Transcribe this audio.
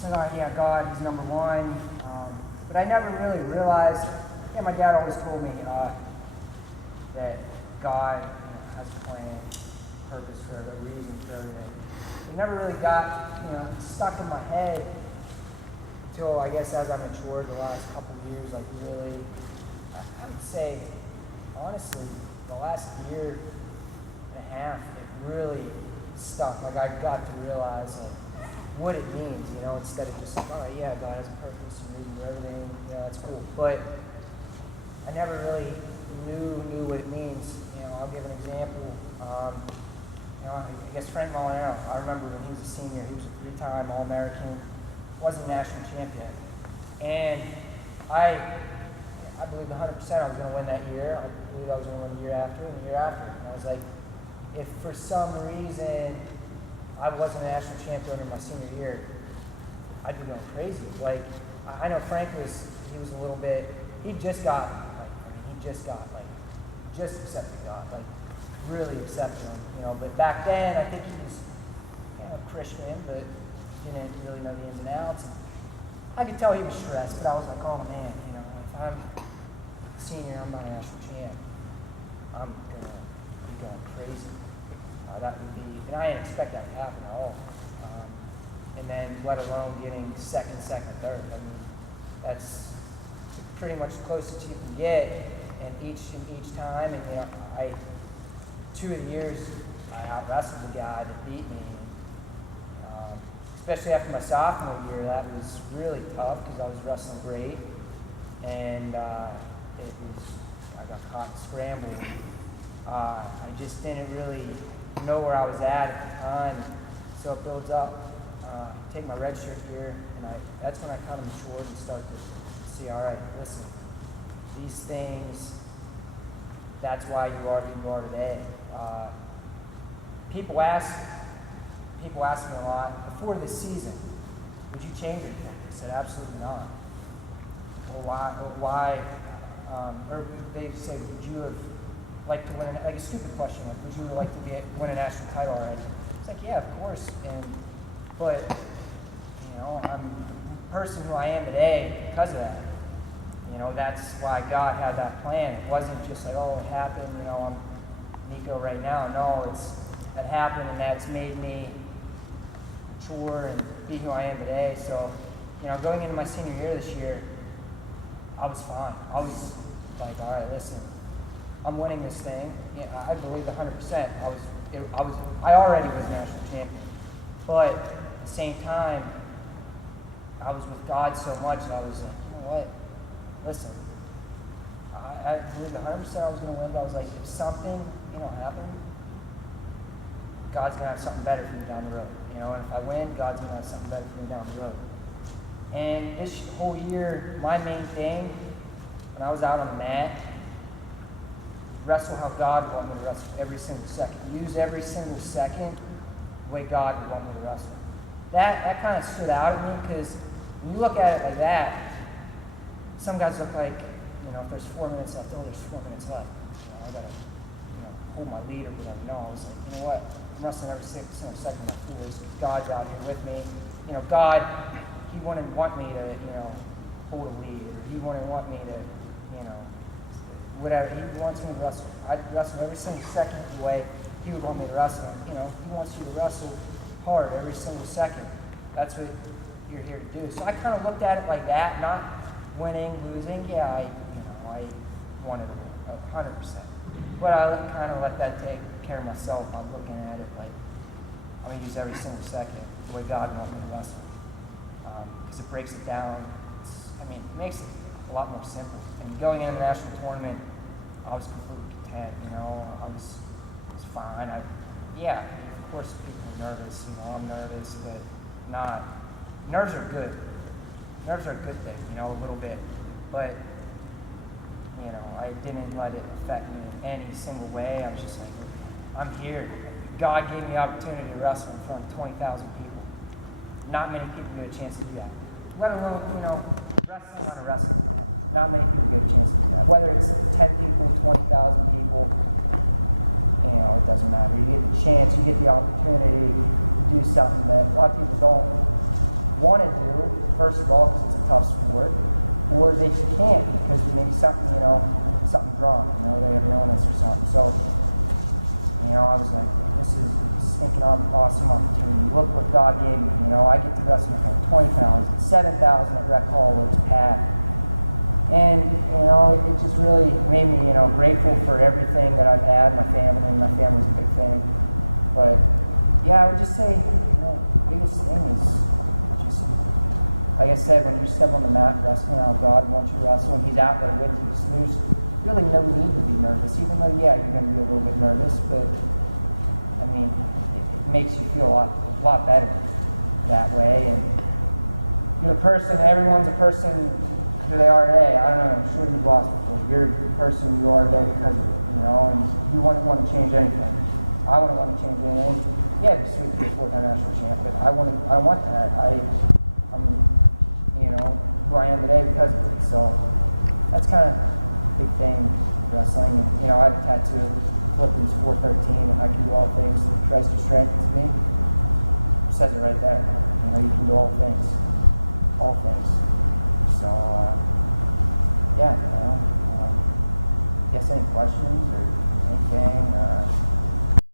said, oh, yeah, God is number one. But I never really realized, my dad always told me that God has a plan, purpose for every reason for everything. It never really got, stuck in my head until, I guess, as I matured the last couple of years, like really, I would say, honestly, the last year and a half, it really stuck. Like, I got to realize what it means, instead of just like, oh, yeah, God has a purpose and reason for everything, that's cool. But I never really knew what it means. I'll give an example. I guess Frank Molinaro, I remember when he was a senior, he was a three-time All-American, wasn't a national champion. And I believed 100% I was going to win that year. I believed I was going to win the year after and the year after. And I was like, if for some reason I wasn't a national champion in my senior year, I'd be going crazy. Like, I know Frank was a little bit, he just accepted God, like really accepted him, but back then I think he was a Christian, but didn't really know the ins and outs. I could tell he was stressed, but I was like, oh man, if I'm a senior, I'm not a national champ, I'm gonna be going crazy. That would be, and I didn't expect that to happen at all. And then let alone getting second, third. I mean, that's pretty much the closest you can get. And each time, and 2 of the years I out wrestled the guy that beat me. Especially after my sophomore year, that was really tough because I was wrestling great, and I got caught and scrambled. I just didn't really know where I was at the time, so it builds up. Take my red shirt here, and that's when I kind of matured and started to see, all right, listen, these things, that's why you are who you are today. People ask me a lot, before this season, would you change anything? I said, absolutely not. Well, why? Or they say, would you have liked to win, like a stupid question, like, would you like to win a national title already? It's like, yeah, of course. But I'm the person who I am today because of that. That's why God had that plan. It wasn't just like, oh, it happened, I'm Nico right now. No, it happened, and that's made me mature and be who I am today. So, going into my senior year this year, I was fine. I was like, all right, listen, I'm winning this thing. I believe 100%. I already was national champion, but at the same time, I was with God so much that I was like, you know what? Listen, I believed 100% I was going to win, but I was like, if something, happened, God's going to have something better for me down the road. And if I win, God's going to have something better for me down the road. And this whole year, my main thing, when I was out on the mat, wrestle how God would want me to wrestle every single second. Use every single second the way God would want me to wrestle. That kind of stood out at me because when you look at it like that, some guys look like, if there's 4 minutes left, there's 4 minutes left. I gotta, hold my lead or whatever. No, I was like, you know what? I'm wrestling every single second of the coolest. God's out here with me. God, He wouldn't want me to, hold a lead, or He wouldn't want me to, whatever. He wants me to wrestle. I'd wrestle every single second of the way He would want me to wrestle. He wants you to wrestle hard every single second. That's what you're here to do. So I kind of looked at it like that, not winning, losing. Yeah, I wanted to win 100%. But I kind of let that take care of myself. I'm looking at it like I'm going to use every single second the way God wants me to wrestle. Because it breaks it down. It makes it a lot more simple. And going into the national tournament, I was completely content. I was fine. Of course, people are nervous. I'm nervous, but not. Nerves are good. Nerves are a good thing, a little bit. But, I didn't let it affect me in any single way. I was just like, I'm here. God gave me the opportunity to wrestle in front of 20,000 people. Not many people get a chance to do that. Let alone, wrestling on a wrestling mat. Not many people get a chance to do that. Whether it's 10 people, 20,000 people, it doesn't matter. You get the chance, you get the opportunity to do something that a lot of people don't want to do, first of all, because it's a tough sport, or they can't because maybe something's wrong, they have an illness or something. So, I was like, this is thinking I'm an awesome opportunity. Look what God gave me. I get to wrestle with 20,000, 7,000 at Rec Hall where it's packed. And, it just really made me, grateful for everything that I've had, my family. My family's a big thing. But, yeah, I would just say, the biggest thing is just, like I said, when you step on the mat wrestling, how God wants you to wrestle, and He's out there with you. So there's really no need to be nervous, even though, yeah, you're going to be a little bit nervous, but, it makes you feel a lot better that way. And, everyone's a person who they are today. I don't know, I'm sure you've lost before. You're the person you are today because of it, and you wouldn't want to change anything. I wouldn't want to change anything. Yeah, it'd be sweet to be a fourth-time national champ, but I don't want that. I'm who I am today because of it. So that's kind of a big thing wrestling. And, I have a tattoo, Philippians 4:13, and I can do all things through Christ who strengthens me. It says it right there. You can do all things. All things. So, yeah, guess any questions or